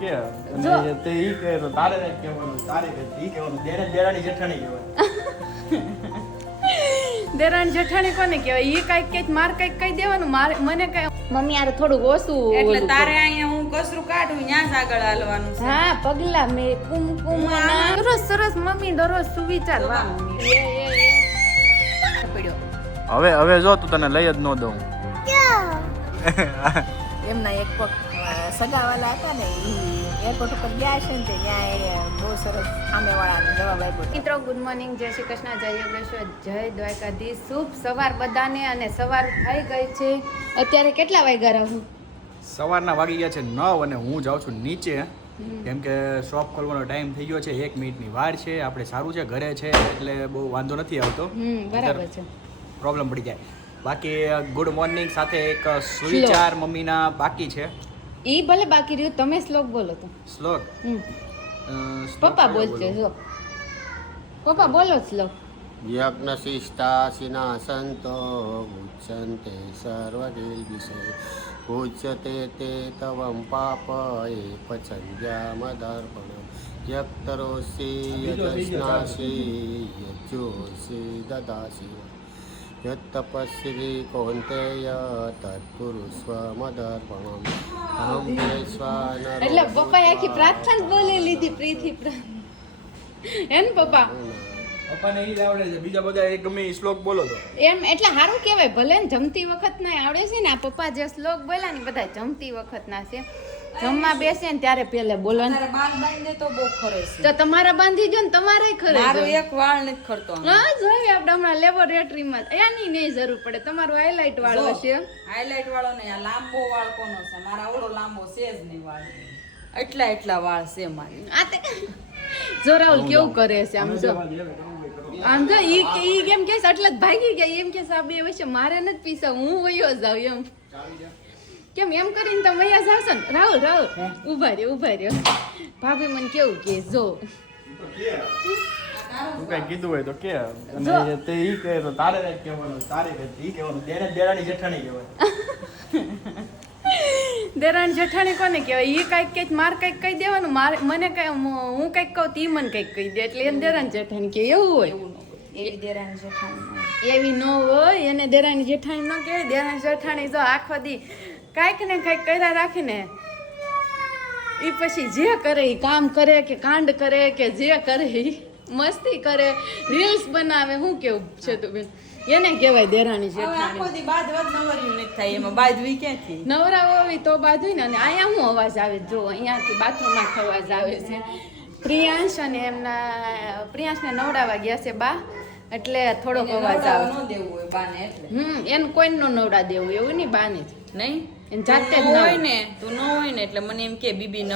કે અને તે ઈ કહે તો તારે ને કહેવાનું, તારે કે ઈ કહેવાનું, દેરાણી જેઠાણી કહેવાય. દેરાણી જેઠાણી કોને કહેવાય? ઈ કાંઈક કંઈક માર કંઈક કહી દેવાનું, મને કઈ મમ્મી યાર થોડુંક ઓછું એટલે તારે અહીંયા હું કસરું કાઢું ત્યાં જ આગળ હાલવાનું છે. હા પગલા મે કુમકુમ સરસ સરસ મમ્મી દરરોજ સુવિચાર વાહ પડ્યો. હવે જો તું તને લઈ જ ન દઉં. એમના એક સગાવાલા હતા ને એરપોર્ટ ઉપર ગયા છે ને ત્યાં બહુ સરસ સામેવાળાને જવાબ આપ્યો. મિત્રો ગુડ મોર્નિંગ, જય શ્રી કૃષ્ણ, જય યોગેશ્વર, જય દ્વારકાધીશ. શુભ સવાર બધાને. અને સવાર થઈ ગઈ છે. અત્યારે કેટલા વાગ્યા રહું? સવારના વાગી ગયા છે 9 અને હું જાઉં છું નીચે, કેમ કે શોપ ખોલવાનો ટાઈમ થઈ ગયો છે. 1 મિનિટની વાર છે. આપણે સારું છે ઘરે છે એટલે બહુ વાંધો નથી આવતો. બરાબર છે, પ્રોબ્લેમ પડી જાય. બાકી ગુડ મોર્નિંગ સાથે એક સુવિચાર મમ્મીના બાકી છે. ઈ ભલે બાકી રહ્યું, તમે શ્લોક બોલો તો. શ્લોક પપ્પા બોલજો. જો પપ્પા બોલો શ્લોક. યજ્ઞ શિષ્ટાશિના સંતો મુચ્યન્તે સર્વગિલ્બિષે પૂજ્યતે તે તવં પાપ એ પચંદ્યામદર્પણમ યક્તરોષી યજસ્નાસી યજ્જોષી દદાસી યત્તપસ્વી કૌન્તેય તત્પુરુષ મદર્પણમ અહં વૈશ્વાનરો. એટલે પપ્પાએ આખી પ્રાર્થના જ બોલી લીધી પ્રીતિ એન પપ્પા. પપ્પાને ઈ જ આવડે છે, બીજા બધા એક ગમે ઈ શ્લોક બોલો તો એમ એટલે સારું કહેવાય. ભલે ને જમતી વખત ના આવડે છે ને, આ પપ્પા જે શ્લોક બોલ્યા ને બધા જમતી વખત ના છે. જમવા બેસે ને ત્યારે પેલે બોલવાનું. તારે બાલ બાંધે તો બહુ ખરે છે. તો તમારા બાંધી જો ને તમારે ખરે મારો એક વાળ નથી ખરતો. હા જોઈએ આપણે હમણાં લેબોરેટરીમાં એની નહીં જરૂર પડે. તમારું હાઇલાઇટ વાળો છે. હાઇલાઇટ વાળો નહીં, આ લાંબો વાળ કોનો છે? મારા ઓળો લાંબો છે જ નહીં વાળ. એટલા વાળ છે મારી. આ તે જો રાહુલ કેવું કરે છે આમ જો. આમ જો ઈ કેમ કે એટલે ભાગી ગયા એમ કે સાહેબ એ વચ્ચે મારે નથી પીસા, હું વયો જાવ એમ. કેમ એમ કરીને તમે વયા જાવશો ને? રાહુલ ઉભા રહ્યો. ભાભી મને કેવું કે જો તું કઈ કીધું હોય તો કે અને તે ઈ કહે તો તારે ને કહેવાનું, તારે કે ઈ કહેવાનું, દેરાણી જેઠાણી કહેવાય. દેરાણી જેઠાણી કોને કહેવાય? ઈ કાંઈક કંઈક માર કંઈક કહી દેવાનું, મને કઈ હું કંઈક કહું તો ઈ મને કંઈક કહી દે એટલે એને દેરાણી જેઠાણી કે એવું હોય. એવી દેરાણી જેઠાણી એવી ન હોય, એને દેરાણી જેઠાણી ન કહેવાય. દેરાણી જેઠાણી જો આખો દી કાંઈક ને કાંઈક કર્યા રાખીને એ પછી જે કરે એ કામ કરે કે કાંડ કરે કે જે કરે એ મસ્તી કરે, રીલ્સ બનાવે. શું કેવું છે તું બેન? એને કહેવાય દેરાણી જેઠાણી. આખો દી બાદවත් નવર્યું નથી થાય. એમાં બાદવી ક્યાંથી? નવરા હોવી તો બાજુ ને. અને અહીંયા શું અવાજ આવે? જો અહીંયાથી બાથરૂમમાં અવાજ આવે છે. પ્રિયાંશ અને એમના પ્રિયાંશને નવડાવવા ગયા છે બા, એટલે થોડોક અવાજ આવે. ન દેવું હોય બાને એટલે. એને કોઈ નો નવડા દેવું એવું નહીં, બાને જ નહીં એને જાતે જ તું ન હોય નવડાવે. ને, તું ન હોય ને એટલે મને એમ કે બીબી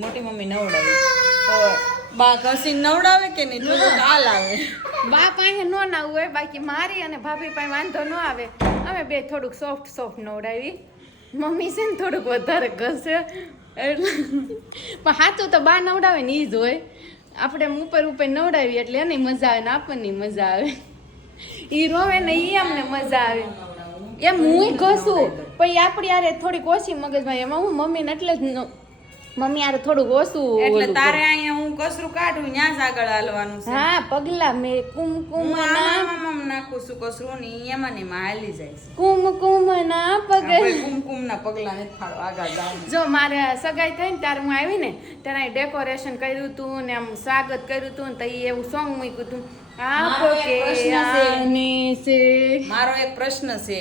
મોટી મમ્મી નવડાવે તો બા ઘસીને નવડાવે કે નહીં? થોડુંક હાલ આવે. બા પાસે નો ના હોય, બાકી મારી અને ભાભી પાસે વાંધો ન આવે. અમે બે થોડુંક સોફ્ટ નવડાવી. મમ્મી છે ને થોડુંક વધારે ઘસે એટલે પણ સાચું તો બા નવડાવે ને ઈ જ હોય. આપણે ઉપર નવડાવીએ એટલે એને મજા આવે ને આપણને મજા આવે. ઈ રોવે ને ઈ અમને મજા આવે. એમ હું ઘસું પણ આપણી યારે થોડીક ઓછી મગજમાં. એમાં હું મમ્મીને એટલે જ મમ્મી યારે થોડુંક ઓછું એટલે ઓલું તારે કરે. અહીંયા હું કસરું કાઢું ત્યાં જ આગળ હાલવાનું છે. હા પગલા મે કુમકુમ હું ના આમાં નાખું છું કસરું ને ઈ એમાં ને એમાં હાલી જાય છે. કુમકુમ ના પગે. કુમકુમના પગલા નથી ફાડો આગળ જવાનું. જો મારે સગાઈ થઈ ને ત્યારે હું આવી ને ત્યારે ડેકોરેશન કર્યું હતું ને આમ સ્વાગત કર્યું હતું ને તો ઈ એવું સોંગ મૂક્યું હતું. આપો કે આની છે. મારો એક પ્રશ્ન છે,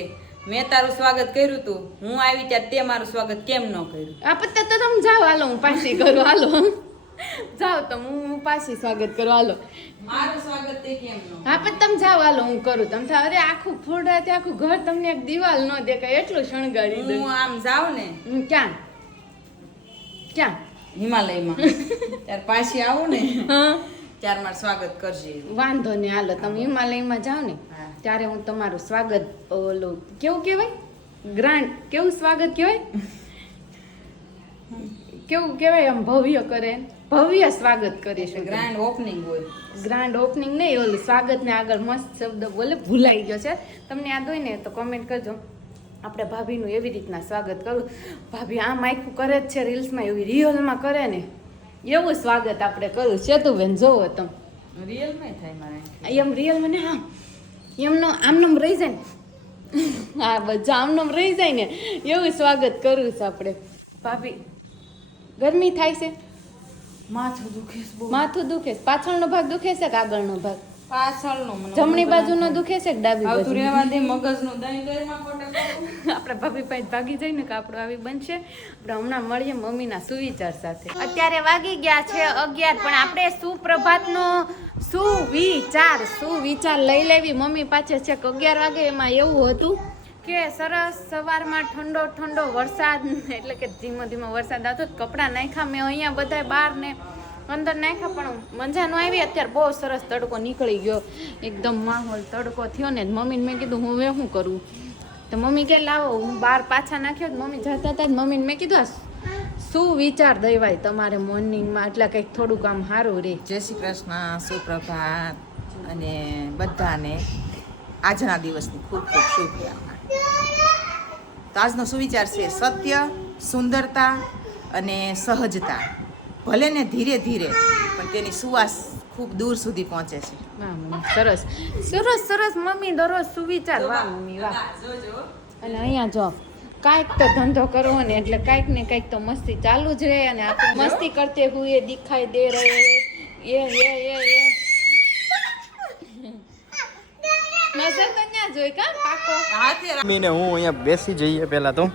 મેં તારું સ્વાગત કર્યું તું, હું આવી ત્યારે તે મારું સ્વાગત કેમ ન કર્યું? આ પત્તા તો તમે જાઓ, હાલો હું પાછી કરું. હાલો જાઓ તો હું પાછી સ્વાગત કરું. હાલો મારું સ્વાગત તે કેમ ન? હા પણ તમે જાઓ, હાલો હું કરું. તમે થાવ અરે આખું ફોડાથી આખું ઘર તમને એક દિવાલ ન દેખાય એટલું શણગારી દઉં. હું આમ જાઉં ને ક્યાં હિમાલયમાં ત્યારે પાછી આવું ને હા ત્યારે મારું સ્વાગત કરજે. વાંધો નહીં, હાલો તમે હિમાલયમાં જાઓ ને હા. ત્યારે હું તમારું સ્વાગત ઓલું કેવું કહેવાય, ગ્રાન્ડ કેવું સ્વાગત કહેવાય, કેવું કહેવાય આમ ભવ્ય કરે, ભવ્ય સ્વાગત કરીશું. ગ્રાન્ડ ઓપનિંગ હોય. ગ્રાન્ડ ઓપનિંગ નહીં, ઓલું સ્વાગત ને આગળ મસ્ત શબ્દ બોલે, ભૂલાઈ ગયો છે. તમને યાદ હોય ને તો કોમેન્ટ કરજો. આપણે ભાભીનું એવી રીતના સ્વાગત કરું. ભાભી આમ આખું કરે જ છે રીલ્સમાં, એવી રિયલમાં કરે ને એવું સ્વાગત આપણે કરું. સેતુબેન જોવો તમે રિયલમાં થાય મારે એમ રિયલમાં ને હા એમનો આમનામ રહી જાય ને હા બધા આમનામ રહી જાય ને એવું સ્વાગત કરવું છે આપણે. ભાભી ગરમી થાય છે, માથું દુખે છે બહુ. માથું દુખે છે, પાછળનો ભાગ દુખે છે કે આગળનો ભાગ? પાછળનો મને જમણી બાજુનો દુખે છે કે ડાબી આવતું બાજુ? રહેવા દે મગજનું દહીં દહીંમાં ખોટે પડું. આપણે ભાભી પાસે ભાગી જાય ને કે આપણું આવી બનશે. આપણે હમણાં મળીએ મમ્મીના સુવિચાર સાથે. અત્યારે વાગી ગયા છે 11 પણ આપણે સુપ્રભાતનો સુવિચાર લઈ લેવી મમ્મી પાસે છે કે 11 વાગે. એમાં એવું હતું કે સરસ સવારમાં ઠંડો ઠંડો વરસાદ, એટલે કે ધીમો ધીમો વરસાદ આવતો. કપડાં નાખ્યા મેં અહીંયા બધા બહાર ને અંદર નાખ્યા પણ મજા ન આવી. અત્યારે બહુ સરસ તડકો નીકળી ગયો, એકદમ માહોલ તડકો થયો ને. મમ્મીને મેં કીધું હું હવે શું કરું, તો મમ્મી કે લાવો હું બહાર પાછા નાખ્યો. મમ્મી જતા હતા મમ્મીને મેં કીધું શું વિચાર દેવાય તમારે મોર્નિંગમાં, એટલે કંઈક થોડુંક આમ સારું રહે. જય શ્રી કૃષ્ણ, સુપ્રભાત, અને બધાને આજના દિવસની ખૂબ ખૂબ શુભકામના. તો આજનો સુવિચાર છે સત્ય, સુંદરતા અને સહજતા. ભલે ને ધીરે ધીરે પણ તેની સુવાસ ખૂબ દૂર સુધી પહોંચે છે. વાહ મમ્મી સરસ સરસ સરસ મમ્મી દરરોજ સુવિચાર. વાહ મમ્મી વાહ. અને અહીંયા જો કાંઈક તો ધંધો કરવો ને એટલે કાંઈક ને કાંઈક તો મસ્તી ચાલુ જ રહે. અને આપણે મસ્તી કરતે હુએ દિખાઈ દે રહે એ નજર તો ન્યા જોઈ કા પાકો. મમ્મીને હું અહીંયા બેસી જઈએ પહેલાં તો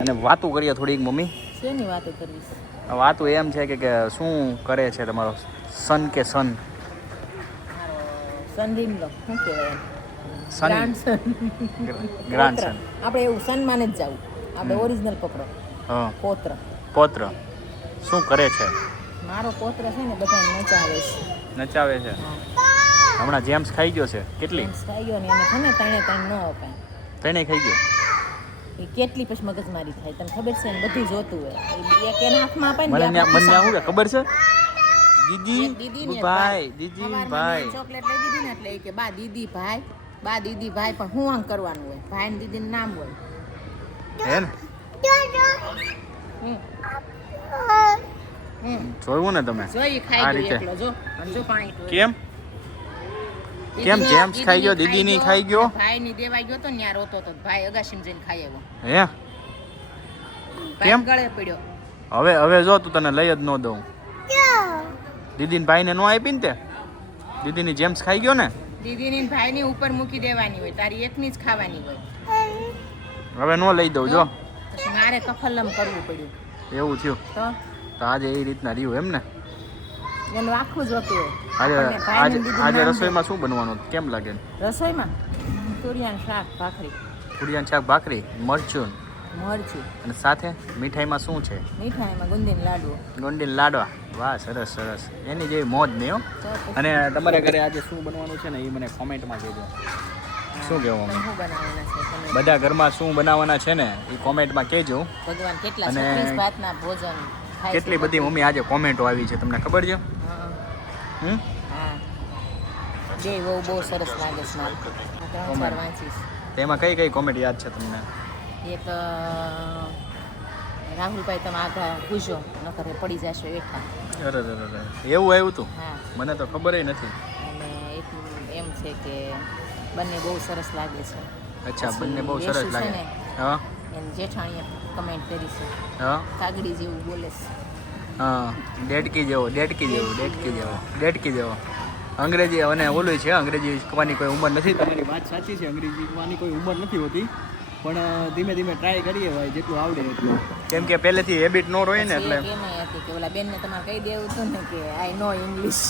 અને વાતું કરીએ થોડીક. મમ્મી શેની વાતો કરવી છે? વાતું એમ છે કે શું કરે છે તમારો સન કે સન? સનદીમ લો શું કહેવાય એને? સન ગ્રાન્ડસન. ગ્રાન્ડસન. આપણે એવું સન્માન જ જવું, આપણે ઓરિજિનલ પકડો. હા પોત્ર. પૌત્ર શું કરે છે? મારો પોત્ર છે ને બધાને નચાવે છે. નચાવે છે. હમણાં જેમ્સ ખાઈ ગયો છે. કેટલી? એમ ખાઈ ગયો ને એને છે ને ત્રણે ન અપાય. તને ખાઈ ગયો? એ કેટલી પછી મગજમારી થાય તને ખબર છે ને? બધું જોતું હોય. એક એના હાથમાં અપાય મને ને મને શું કે ખબર છે? દીદી દીદી ભાઈ, દીદી ભાઈ. ચોકલેટ લઈ દીધી ને એટલે એ કે બા દીદી ભાઈ, બા દીદી ભાઈ. પણ હું આમ કરવાનું હોય, ભાઈ ને દીદીનું નામ હોય. હે ને જોયું ને તમે? જોઈ આ ખાઈ રીતે. ગયો એકલો જો. અને જો પાણી પીવે. કેમ કેમ જેમ્સ ખાઈ ગયો, દીદીની ખાઈ ગયો? ભાઈ ની દેવાઈ ગયો તો ને ત્યાં રોતો તો ભાઈ અગાશીમાં જઈને ખાઈ આવ્યો. હે ભાઈ કેમ? ગળે પડ્યો. હવે જો તું તને લઈ જ ન દઉં. દીદીને ભાઈને નો આપી ને તે દીદીની જેમ્સ ખાઈ ગયો ને. દીદીની ને ભાઈની ઉપર મૂકી દેવાની હોય, તારી એકની જ ખાવાની હોય. હવે નો લઈ દઉં જો. પછી મારે કફલમ કરવું પડ્યું. એવું થયું તો આજે એ રીતના રહ્યું એમ ને? એનું આખું જ હતું હોય. આજે આપણને ભાઈને આજે દીદીનું આજે નામ રસોઈમાં શું બનવાનું કેમ લાગે? રસોઈમાં તુરિયાનું શાક, ભાખરી, પૂરિયાનું શાક, ભાખરી, મરચું મરચું, અને સાથે મીઠાઈમાં શું છે? મીઠાઈમાં ગુંદીનો લાડવો. ગોંડી લાડવા. વાહ સરસ સરસ. એની જેવી મોજ નહીં હો. અને તમારા ઘરે આજે શું બનવાનું છે ને એ મને કોમેન્ટમાં કહેજો. શું કહેવું તમે શું બનાવવાના છે તમે? બધા ઘરમાં શું બનાવવાના છે ને એ કોમેન્ટમાં કહેજો. ભગવાન કેટલા અને 36 ભાતના ભોજન ખાય કેટલી છે. બધી મમ્મી આજે કોમેન્ટો આવી છે તમને ખબર છે? હા, હમ હા. બે બહુ સરસ લાગે છે મારે. આ 3-4 વાંચીશ. તેમાં કઈ કઈ કોમેન્ટ યાદ છે તમને? એક રાહુલભાઈ તમે આગળ પૂછો નકર પડી જશો એઠા. અરે અરે અરે એવું આવ્યું હતું? હા. મને તો ખબર નથી. અને એક એમ છે કે બંને બહુ સરસ લાગે છે. અચ્છા, પછી બંને બહુ યશુ સરસ છે લાગે. ને, હા એની જેઠાણીએ કમેન્ટ કરી છે હા કાગડી જેવું બોલે છે. હા ડેડકી જેવો અંગ્રેજી અને ઓલું છે. અંગ્રેજી શીખવાની કોઈ ઉંમર નથી. તમારી વાત સાચી છે, અંગ્રેજી શીખવાની કોઈ ઉંમર નથી હોતી, પણ ધીમે ધીમે ટ્રાય કરીએ ભાઈ જેટલું આવડે એટલું. કેમ કે પહેલેથી હેબિટ ન રહે ને એટલે. પછી એક એમાંય હતી કે ઓલા બેનને તમારે કહી દેવું હતું ને કે આઈ નો ઇંગ્લિશ.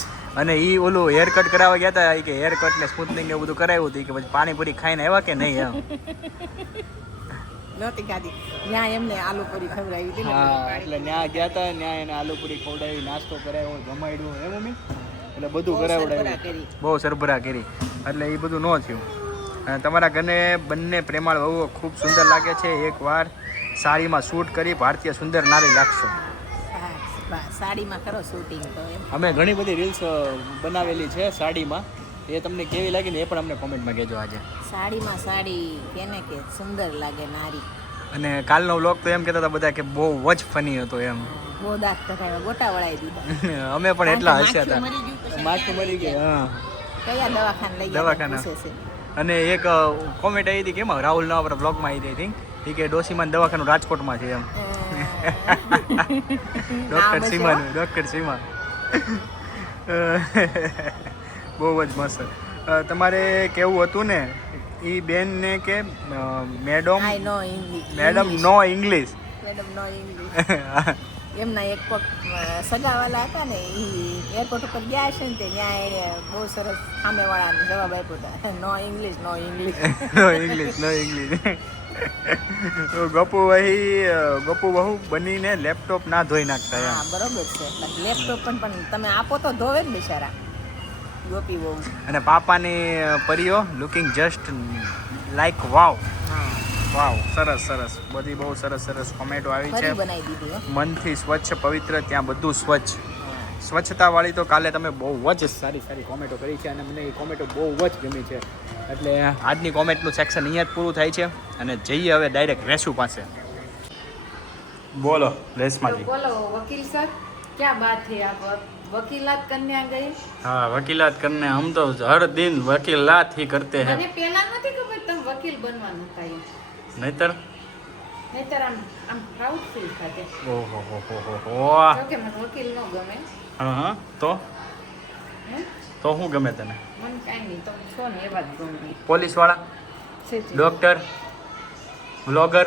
અને એ ઓલું હેર કટ કરાવવા ગયા હતા કે હેર કટ ને સ્મૂથનિંગ ને એવું બધું કરાવ્યું હતું કે પછી પાણીપુરી ખાઈને આવ્યા કે નહીં એમ. નહોતી ખાધી ત્યાં એમને આલુ પૂરી ખવડાવી હતી ને હા એટલે ત્યાં ગયા હતા, ત્યાં એને આલુપુરી ખવડાવી, નાસ્તો કરાવ્યો, જમાડ્યું એમ મમ્મી. એટલે બધું બહુ સરભરા કરાવડાવ્યું, કરી. બહુ સરભરા કરી. એટલે એ બધું ન થયું. અને તમારા ઘરને બંને પ્રેમાળ વહુઓ ખૂબ સુંદર લાગે છે. એકવાર સાડીમાં શૂટ કરી ભારતીય સુંદર નારી લાગશો. સાડીમાં કરો શૂટિંગ તો એમ. અમે ઘણી બધી રીલ્સ બનાવેલી છે સાડીમાં, એ તમને કેવી લાગી ને એ પણ અમને કોમેન્ટમાં કહેજો આજે. સાડીમાં સાડી કેને કે સુંદર લાગે નારી. અને કાલનો વ્લોગ તો એમ કહેતા હતા બધા કે બહુ જ ફની હતો એમ. બહુ દાંત કઢાવ્યા, ગોટા વળાવી દીધા. અમે પણ એટલા માખી હસ્યા મરી હતા. ગયું પછી માખી મરી ગઈ. હા. કયા દવાખાને લઈ ગયા દવાખાના. પૂછે છે. અને એક કોમેન્ટ આવી હતી કે એમાં રાહુલ ના આપણા બ્લોગમાં આવી હતી એ કે ડોસીમાન દવાખાનું રાજકોટમાં છે એમ. ડોક્ટર સીમા બહુ જ મસ્ત. તમારે કેવું હતું ને એ બેન ને કે મેડમ આઈ નો ઇંગ્લિશ. મેડમ નો ઇંગ્લિશ. મેડમ નો ઇંગ્લિશ. એમના એક સગાવાલા હતા ને એ એરપોર્ટ ઉપર ગયા છે ને તે ત્યાં એને બહુ સરસ સામેવાળાને જવાબ આપ્યો હતા, નો ઇંગ્લિશ નો ઇંગ્લિશ. નો ઇંગ્લિશ નો ઇંગ્લિશ. ગપુ વહુ બનીને લેપટોપ ના ધોઈ નાખતા હા એમ. બરોબર છે. લેપટોપ પણ તમે આપો તો ધોવે જ બિચારા ગોપી બહુ. અને પાપાની પરીઓ લુકિંગ જસ્ટ લાઈક વાવ. હા વાવ, સરસ સરસ. બધી બહુ સરસ સરસ કોમેન્ટો આવી છે. ફરી બનાવી દીધી હો. મનથી સ્વચ્છ પવિત્ર, ત્યાં બધું સ્વચ્છ. સ્વચ્છતાવાળી તો કાલે તમે બહુ જ સારી સારી કોમેન્ટો કરી છે અને મને એ કોમેન્ટો બહુ જ ગમી છે. એટલે આજની કોમેન્ટનું સેક્શન અહીંયા જ પૂરું થાય છે અને જઈએ હવે ડાયરેક્ટ રેસુ પાસે. બોલો तो રેસમાજી. बोलो वकील सर क्या बात है आप वकीलात करने आ गए? हाँ वकीलात करने हम तो हर दिन वकीलात ही करते हैं મને પેલા નથી ખબર તમે વકીલ બનવાનું હતા એમ. नहींतर નહીંતર આમ પ્રાઉડ ફીલ થાતે. ओहो हो જો કે મને વકીલ ન ગમે. हाँ हाँ तो હે? શું ગમે તને મને કાંઈ નહીં, તમે છો ને એવા જ ગમે. પોલીસવાળા, છે છે. ડોક્ટર, વ્લોગર,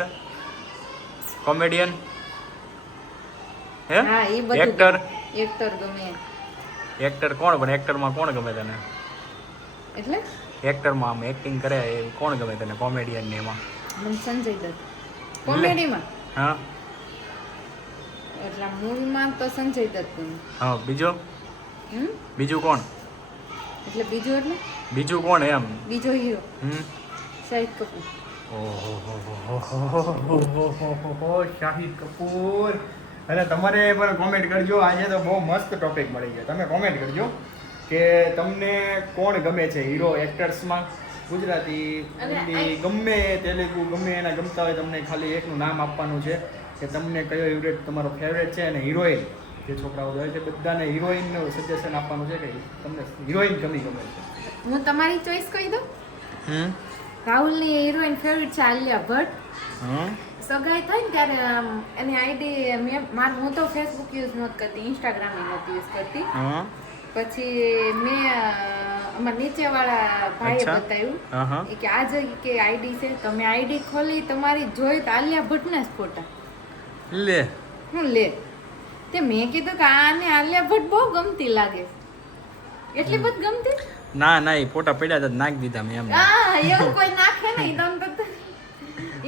કોમેડિયન, હે હા એ બધું એક્ટર. એક્ટર ગમે. એક્ટર કોણ પણ એક્ટરમાં કોણ ગમે તને? એટલે એક્ટરમાં આમ એક્ટિંગ કરે એ કોણ ગમે તને? કોમેડિયન ને એમાં? મને સંજય દત્ત કોમેડીમાં. હા એટલે મૂવીમાં તો સંજય દત્ત ગમે. હા. બીજું હમ બીજું કોણ? એટલે બીજું એટલે બીજું કોણ એમ? બીજો હીરો હમ. શાહિદ કપૂર. ઓહો શાહિદ કપૂર. અને તમારે પણ કોમેન્ટ કરજો. આજે તો બહુ મસ્ત ટોપિક મળી ગયો. તમે કોમેન્ટ કરજો કે તમને કોણ ગમે છે હીરો એક્ટર્સમાં. ગુજરાતી, અને હિન્દી, ગમે તેલુગુ, ગમે એના ગમતા હોય તમને ખાલી એકનું નામ આપવાનું છે કે તમને કયો હિરોઈન તમારો ફેવરેટ છે. અને હિરોઈન જે છોકરાઓ હોય છે બધાને હિરોઈનનું સજેશન આપવાનું છે કે તમને હિરોઈન ગમે છે. હું તમારી ચોઈસ કહી દઉં. હમ. રાહુલની હિરોઈન ફેવરિટ છે આલિયા ભટ્ટ. હમ. સગાઈ થાય ને ત્યારે એની આઈડી હું તો ફેસબુક યુઝ નહોતી કરતી, ઇન્સ્ટાગ્રામ નહોતી યુઝ કરતી. હા. પછી મેં અમારા નીચેવાળા ભાઈએ અચ્છા. બતાવ્યું હા. એ કે આ જ કે આઈડી છે. તમે આઈડી ખોલી તમારી જોઈ તો આલિયા ભટ્ટના જ ફોટા. લે. હું લે તે મેં કીધું કે આને આલિયા ભટ્ટ બહુ ગમતી લાગે. એટલી બધી ગમતી? ના ના એ ફોટા પડ્યા હતા નાખી દીધા મેં એમ. હા એવું કોઈ નાખે નહીં. તમે તો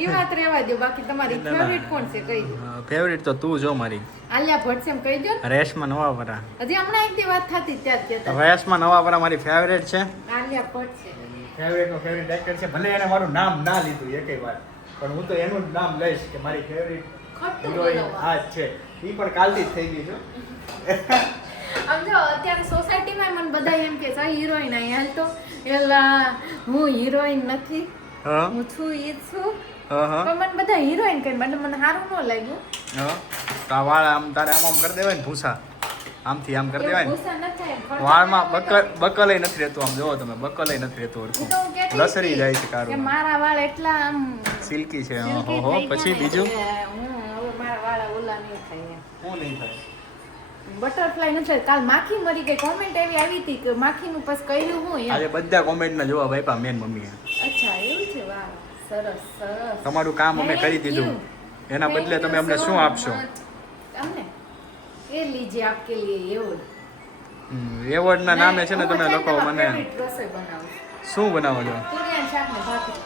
એ વાત રહેવા દો. બાકી તમારી ના, ના. ફેવરિટ કોણ છે કહી દો. ફેવરિટ તો તું જો મારી. આલિયા ભટ્ટ છે એમ કહી દો ને. રેશમા નવાપરા. હજી હમણાં એક દી વાત થતી ત્યાં જ કહેતા. રેશમા નવાપરા મારી ફેવરેટ છે. આલિયા ભટ્ટ છે. ફેવરેટનો ફેવરેટ એક્ટર છે. ભલે એને મારું નામ ના લીધું એકેય વાર પણ હું તો એનું જ નામ લઈશ કે મારી ફેવરેટ ખોટું હિરોઈન બોલો. આ જ છે. એ પણ કાલથી જ થઈ ગઈ છે. આમ જો અત્યારે સોસાયટીમાં મને બધા એમ કે છે હિરોઈન અહીં હાલ તો એલા હું હિરોઈન નથી, હા હું છું ઈ જ છું. હા પણ મને બધા હિરોઈન કહે મને સારું ન લાગ્યું. હા. તો આ વાળ આમ તારે આમ કરી દેવાય ને ભૂસા આમથી આમ કરી દેવાય એવું ને. ગુસ્સા ન થાય. ખર્ચા વાળમાં ના બકલય નથી રહેતું. આમ જોવો તમે બકલય નથી રહેતું હું હરખું. તો કહેતી લસરી હતી જાય છે કે કારું. મારા વાળ એટલા આમ સિલ્કી છે. silky ઓહો. થઈ ગયા પછી ને બીજું એટલે હું હવે મારા વાળ ઓલા નહીં થાય એમ. શું નહીં થાય? બટરફ્લાય નથી. કાલ માખી મરી ગઈ. કોમેન્ટ એવી આવી હતી કે માખીનું પછી કર્યું હું આજે એમ. બધા કોમેન્ટના જવાબ આપ્યા મેન મમ્મીએ. અચ્છા એવું છે. વાહ સરસ સરસ. તમારું કામ અમે કરી દીધું. એના બદલે તમે અમને શું આપશો? અમને એ લીજે આપકે લીએ એવોર્ડ. એવોર્ડના નામે છે ને તમે લોકો મને રસોઈ બનાવું. શું બનાવો છો? તુરિયાન શાક ને ભાખરી.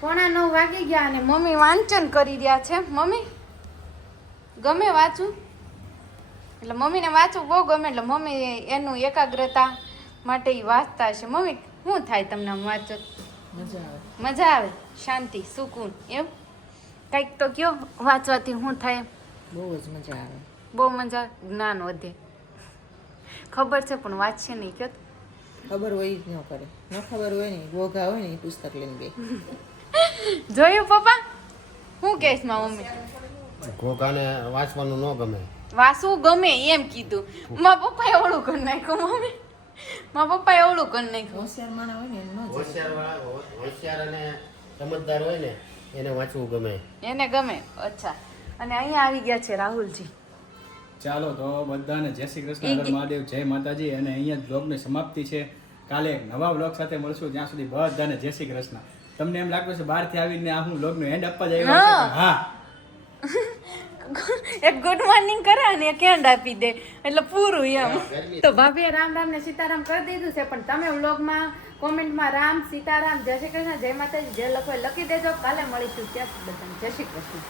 9:45 વાગી ગયા અને મમ્મી વાંચન કરી રહ્યા છે. મમ્મી ગમે વાંચું? એટલે મમ્મીને વાંચવું બહુ ગમે. એટલે મમ્મી એનું એકાગ્રતા માટે ઈ વાંચતા હશે. મમ્મી શું થાય તમને આમ વાંચો? મજા આવે. મજા આવે, શાંતિ, સુકૂન એમ? કંઈક તો કયો વાંચવાથી શું થાય? બહુ જ મજા આવે. બહુ મજા, જ્ઞાન વધે. ખબર છે પણ વાંચશે નહીં કયો? ખબર હોય જ ન કરે, ન ખબર હોય ને બોઘા હોય ને એ પુસ્તક લઈને બે. જોયું પપ્પા? હું કહેશ માં મમ્મી? ઘોઘાને વાંચવાનું ન ગમે. વાસું ગમે એમ કીધું. મારા પપ્પાએ ઓળું કરી નાખ્યું મમ્મી. મારા પપ્પાએ ઓળું કરી નાખ્યું. હોશિયાર માણસ હોય ને એમ ન હોશિયાર અને સમજદાર હોય ને એને વાંચવું ગમે. એને ગમે. અચ્છા. અને અહીંયા આવી ગયા છે રાહુલજી. ચાલો તો બધાને જય શ્રી કૃષ્ણ, હર મહાદેવ, જય માતાજી. અને અહીંયા જ બ્લોગની સમાપ્તિ છે. કાલે એક નવા બ્લોગ સાથે મળશું. ત્યાં સુધી બધાને જય શ્રી કૃષ્ણ. તમને એમ લાગતું છે બહારથી આવીને આ હું બ્લોગનો એન્ડ આપવા જ આવ્યો છે? હા, એક ગુડ મોર્નિંગ કરે અને એક એન્ડ આપી દે એટલે પૂરું એમ. તો ભાભીએ રામ રામ ને સીતારામ કરી દીધું છે, પણ તમે વ્લોગમાં કોમેન્ટમાં રામ સીતારામ જય શ્રી કૃષ્ણ જય માતાજી જે લખો લખી દેજો. કાલે મળીશું. ત્યાં સુધી બધાને જય શ્રી કૃષ્ણ.